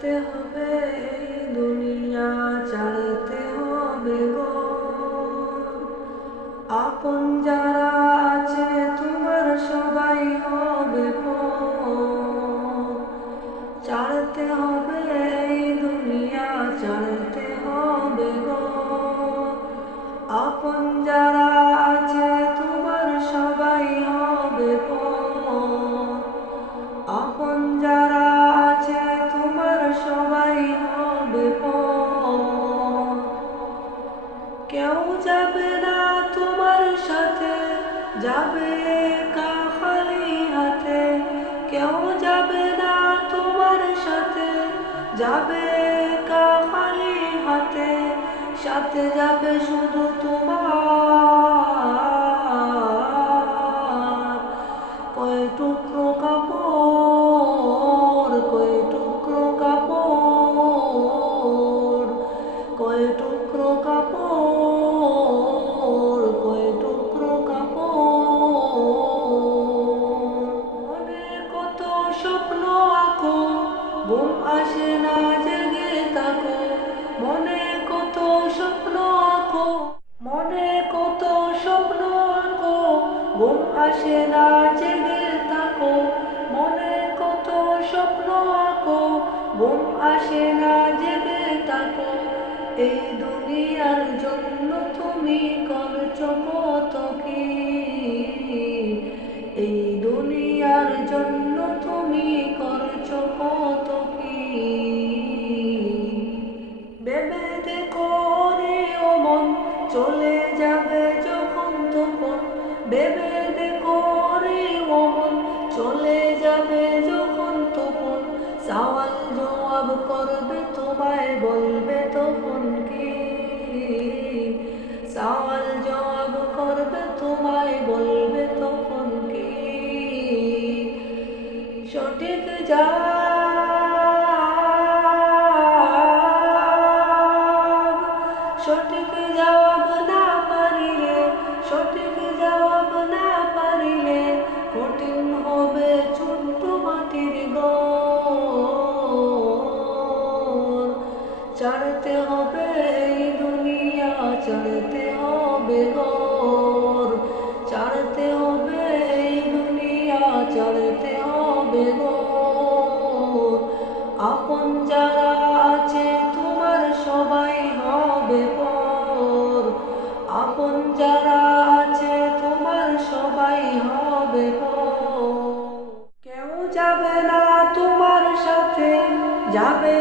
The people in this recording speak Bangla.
ছাড়তে হবে এই দুনিয়া, ছাড়তে হবে গো। আপন যারা আছে তোমার সবাই হবে পর। ছাড়তে হবে এই দুনিয়া, ছাড়তে হবে গো। আপন যারা আছে তোমার সবাই হবে পর। আপন যারা আছে তোমার সবাই হবে পর। কেউ যাবে না তোমার সাথে, যাবে একা খালি হাতে। কেউ যাবে না তোমার সাথে, যাবে একা খালি হাতে। সাথে যাবে শুধু তোমার কয় টুকরো কাপড়, কয় টুকরো কাপড়, কয় টুকরো কাপড়, কয় টুকরো কাপড়। মনে কত স্বপ্ন আঁকো, ঘুম আসে না জেগে থাকো। মনে কত স্বপ্ন আঁকো, মনে কত স্বপ্ন আঁকো, ঘুম আসে না জেগে থাকো। মনে কত স্বপ্ন আঁকো, ঘুম আসে না জেগে থাকো। এই দুনিয়ার জন্য তুমি করছো কত কি, এই দুনিয়ার জন্য তুমি করছো কত কি। ভেবে দেখো রে ও মন, চলে যাবে যখন তখন। ভেবে দেখো রে ও মন, চলে যাবে যখন তখন। সওয়াল জবাব করবে তোমায়, বলবে তখন কি। সওয়াল জবাব করবে তোমায়, বলবে তখন কি। সঠিক সঠিক জবাব না পারিলে, সঠিক জবাব না পারিলে, কঠিন হবে ছোট্ট মাটির ঘর। ছাড়তে হবে এই দুনিয়া, ছাড়তে হবে ঘর। ছাড়তে হবে এই দুনিয়া, ছাড়তে হবে ঘর। আপন যারা আছে তোমার সবাই হবে পর। আপন যারা আছে তোমার সবাই হবে পর। কেউ যাবে না তোমার সাথে, যাবে